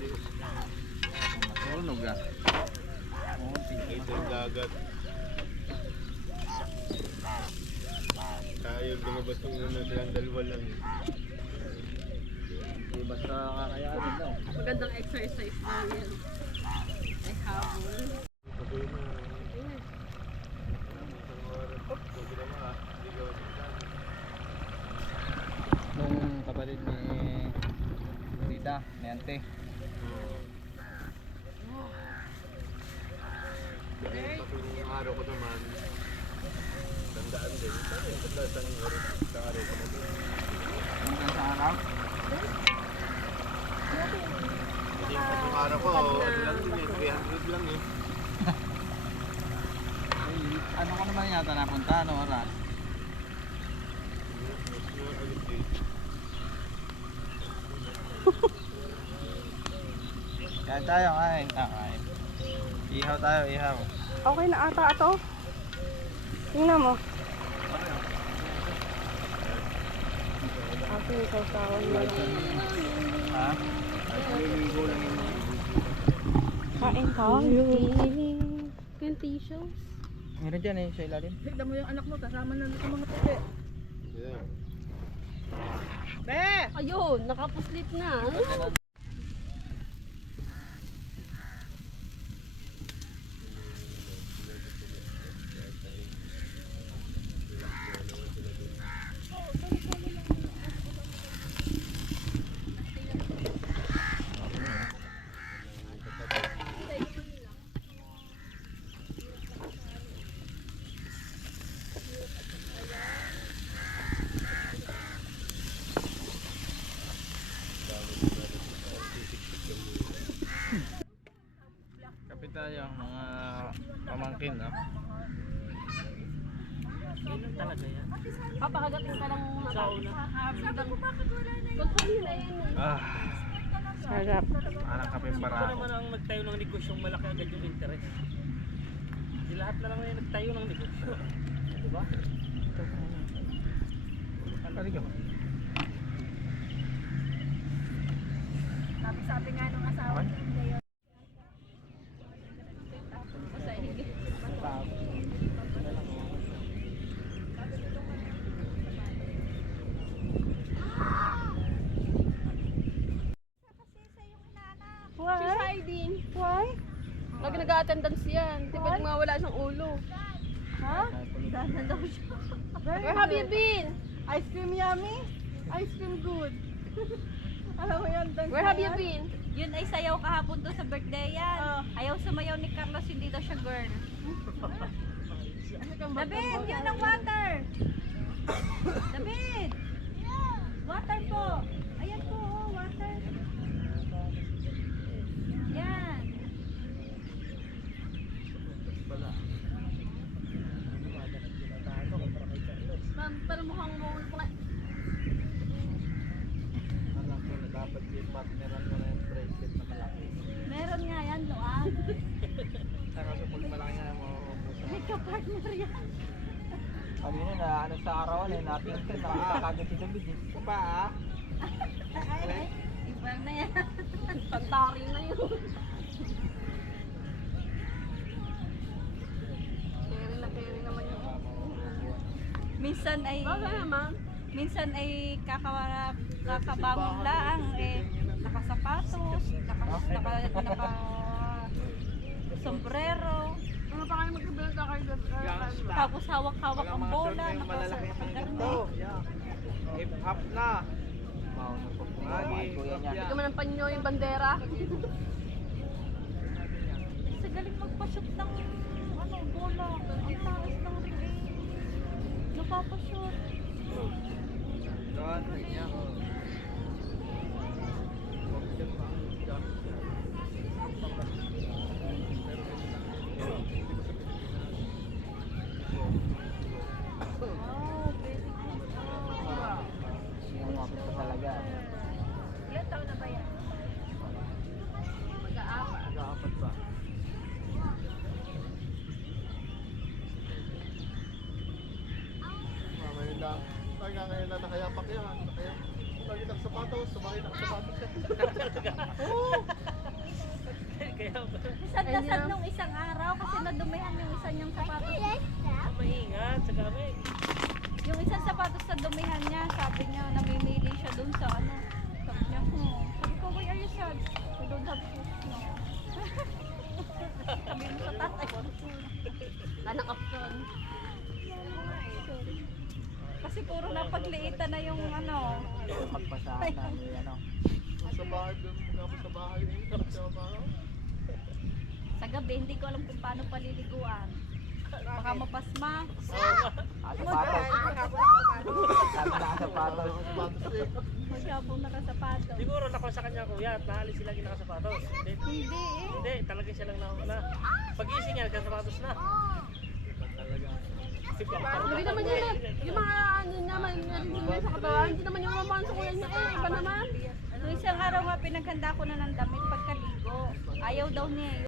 Matulog ah. Ito yung dagat. Kaya yung lumabas yung una silang dalawa lang. Hindi basta kakayaan daw. Magandang exercise daw yan. Ay habol. Nung kapatid ni Rita, ni Ante. Yung araw ko naman, tandaan din. Tandaan yung araw ko naman. Hanggang sa araw? Hindi yung araw ko, ano lang din eh, 300 lang eh. Ano ko naman yata napunta, ano oras? Kain tayo, kain. Kain. Ihaw tayo, ihaw. Okay na ata ito. Tingnan mo. Ako yung sausawan mo. Ha? Liligo lang yung mga Kain tayo. Yung tissues. meron dyan eh, sa ilalim. Tignan mo yung anak mo, kasama na sa mga puti. Yeah. Be! Ayun, nakapuslit na. Kapit tayo, mga pamangkin, no? Ganun talaga yan. Papakagating ka lang muna. Sa una. Ah, Sarap. parang kape Ito para ako. naman ang nagtayo ng negosyong malaki agad yung interest. Di lahat na lang na yung nagtayo ng negosyo. Diba? Halika mo. Sabi nga nung asawa niya, hindi yun. Suiciding. Why? Lagi nag-attendance yan. Di ba mawala siyang ulo? Ha? Dahan daw siya. Where have you been? Ice cream yummy? Ice cream good. Alam mo yun, dance Where na have you yan? been? Yun ay sayaw kahapon doon sa birthday yan. Oh. Ayaw sumayaw ni Carlos, hindi daw siya girl. Ano David, yun ang water! David! Water po! Ayan po, oh, water. Yan. Ma'am, pero mukhang mo Alam ko na dapat yung partneran mo na yung bracelet na malaki. Meron nga yan, Luan. Saka sa pag malaki nga mo ubusan. May ka-partner yan. Kanina na ano sa arawan eh, natin ito, nakita kagad si David eh. Kapa ah? Ay, iba na yan. pantari na yun. Carry naman yun. Minsan ay... Bakit naman? Minsan ay kakabangon lang eh nakasapatos, naka sombrero, Ano pa kayo magkabenta kayo doon? tapos hawak-hawak ang bola, nakakarne. Hip hop na. Wow, napapungagi. Hindi ka man ng panyo yung bandera. Sa galing magpa-shoot ng ano, bola, ang taas ng ring eh. Napapashoot. Doon, niya. Wow, very good. Sumapit pa talaga. Ilan taon na ba yan? Mag-aapat. Nag-aapat pa. Mamaya lang. Lagi nga ngayon lang nakayapak yan. Lagi nagsapatos, sumakit ang sapatos. Oo. Dasad nung isang araw kasi nadumihan yung isa niyang sapatos. Maingat sa gamit. Yung isang sapatos na dumihan niya, sabi niya, namimili siya dun sa ano. Sabi niya, sabi ko, why are you sad? I don't have shoes no. Sabi mo sa tatay ko. Nanakapson. Kasi puro napagliitan na yung ano. Pagpasahan namin, ano. Sa bahay, doon mo sa bahay. Sa bahay. Sa gabi, hindi ko alam kung paano paliliguan. Baka mapasma. Sapatos. Sabi na sapatos. Masyabong nakasapatos. Siguro nako sa kanya kuya at naalis sila nakasapatos. Hindi, Hindi eh. hindi, talaga siya lang nauna. Pag-ising niya, nakasapatos na. Hindi naman yun yung mga ano naman narinig niya sa katawan. Hindi naman yung maman sa kuya niya eh. Iba naman. Nung isang araw nga pinaghanda ko na ng damit pagkaligo. Ayaw daw niya eh.